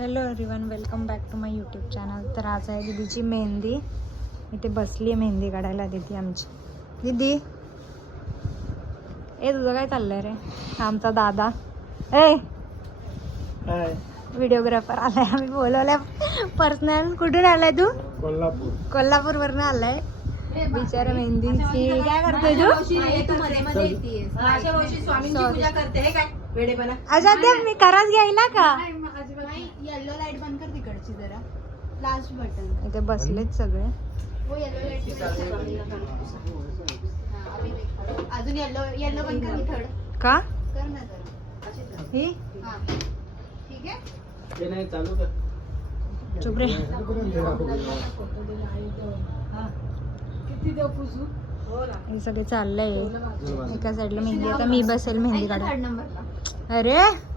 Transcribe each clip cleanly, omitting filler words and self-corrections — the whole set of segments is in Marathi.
Hello everyone, welcome back to my YouTube channel. तर आज आहे दीदीची मेहंदी. इथे बसली आहे मेहंदी काढायला दीदी आमची. दीदी ए तुझं काय चाललंय रे? आमचा दादा ए व्हिडिओग्राफर आलाय. आम्ही बोलवलाय पर्सनल. कुठून आलाय तू? कोल्हापूर वरनं आलाय. बिचारा मेहंदीची काय करतोय तू? अच्छा ते मी कराच घ्यायला का? येलो लाईट बंद कर तिकडची जरा. Last button. इथे बसलेत सगळे. वो येलो लाईट अजून येलो बंद कर. थर्ड का कर ना जरा. ही हां ठीक आहे. ते नाही चालू कर. चुप रे. किती देऊ पुसू? हो ना. हे सगळे चाललंय. एका साईडला मेहंदी. आता मी बसेल मेहंदी काढा. थर्ड नंबरला. अरे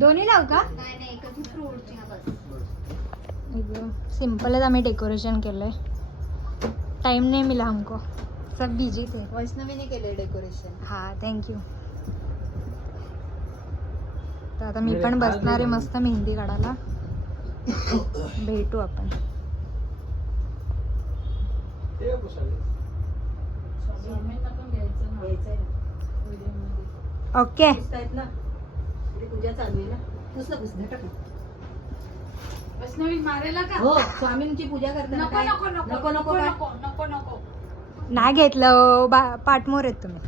दोन्ही लाव का? नाही नाही एकच फ्रूटची बस. सिंपलच आम्ही डेकोरेशन केलंय. टाइम नहीं मिला हमको, सब बिजी थे. वैष्णवीने केले डेकोरेशन. हाँ थँक्यू. तर आता मी पण बसणार आहे मस्त मेहंदी काढायला. भेटू आपण. ते पुसाले. ओके. पूजा चालू आहे ना. पुसला वैष्णवी मारेला का? हो स्वामींची पूजा करताना नको काय? नको नको नको नको काय? नको नको. नाही घेतलं पाठमोर आहेत तुम्ही.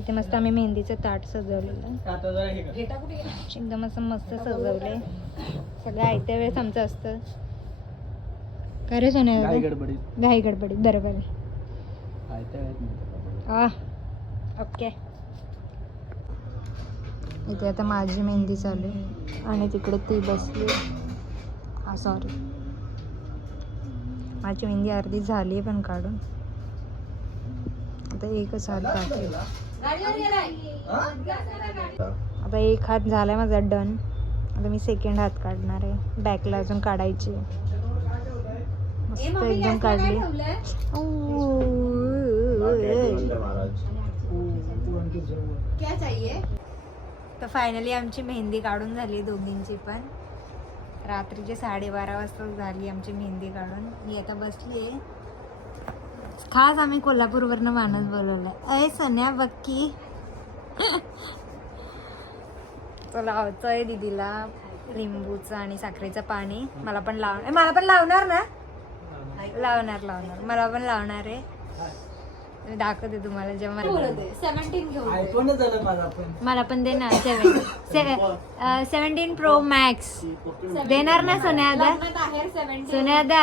इथे मस्त आम्ही मेहंदीचं ताट सजवलेलं आहे. आता जरा हे कर. भेटा कुठे गेला? एकदम असं मस्त सजवलंय. सगळं आयत्या वेळेस आमचं असतं. काय रे सोन्या? काय गडबडीत. घाई गडबडीत. बरोबर आहे. काय त्या वेळेत नाही. ओके. इथे आता माझी मेहंदी चालू आहे आणि तिकडे ती बसली. सॉरी, माझी मेहंदी अर्धी झाली आहे पण काढून. आता एकच हात बाकी. आता एक हात झालाय माझा डन. आता मी सेकंड हात काढणार आहे. बॅकला अजून काढायची. मस्त एकदम काढली. क्या चाहिए? तर फायनली आमची मेहंदी काढून झाली दोघींची पण. रात्रीचे 12:30 वाजता झाली आमची मेहंदी काढून. मी आता बसली आहे. खास आम्ही कोल्हापूरवरनं माणूस बोलवलाय. अय सन्या बक्की. तो लावतोय दीदीला लिंबूचं आणि साखरेचं पाणी. मला पण लावणार ना. लावणार मला पण लावणार आहे. मी दाखवते तुम्हाला जेव्हा. 17 घेऊ. आयफोनच झालं माझा पण. मला पण दे ना. 17 प्रो मॅक्स देणार ना सोन्यादा? बाहेर 17. सोन्यादा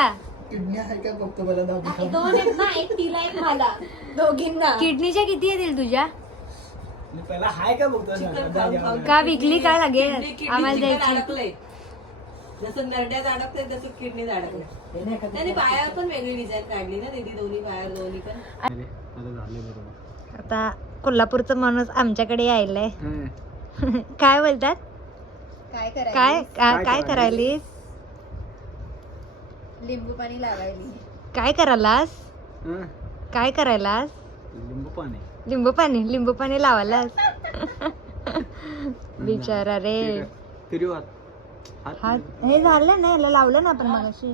किडनी आहे का बघतो मला दाखव. दोन आहेत ना, एक तिला एक मला. दोघींना. किडनीच्या किती येतील तुझ्या? मी पहिला हाय का बघतो. का विकली का लागेल आम्हाला द्यायची? जसं नरड्यात अडकते तसं किडनीत अडकले. त्याने पायावर पण वेगळी डिझाईन काढली ना दीदी. दोन्ही पायावर दोन्ही पण. झाले बरोबर. आता कोल्हापूरचा माणूस आमच्याकडे यायलाय. काय बोलतात? काय करायचं? काय करायलीस? लिंबू पाणी लावायली. काय करायलास? काय करायलास? लिंबू पाणी लावायलास? बिचारा रे. हात हे झालं ना, याला लावलं ना आपण मगाशी.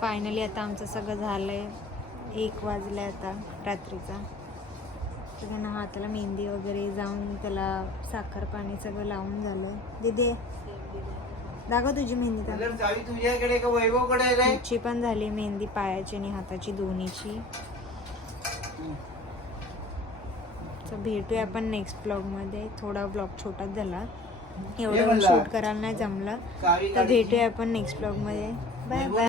फायनली आता आमचं सगळं झालंय. 1 वाजले आता रात्रीचा. सगळ्यांना हाताला मेहंदी वगैरे जाऊन त्याला साखर पाणी सगळं लावून झालंय. दीदी दाखव तुझी मेहंदी. तुझ्याकडे का वैभवकडे तुझी पण झाली मेहंदी, पायाची आणि हाताची दोन्हीची. तर भेटूया आपण नेक्स्ट ब्लॉगमध्ये. थोडा ब्लॉग छोटाच झाला, एवढं शूट करायला नाही जमलं. तर भेटूया आपण नेक्स्ट ब्लॉगमध्ये. Bye bye.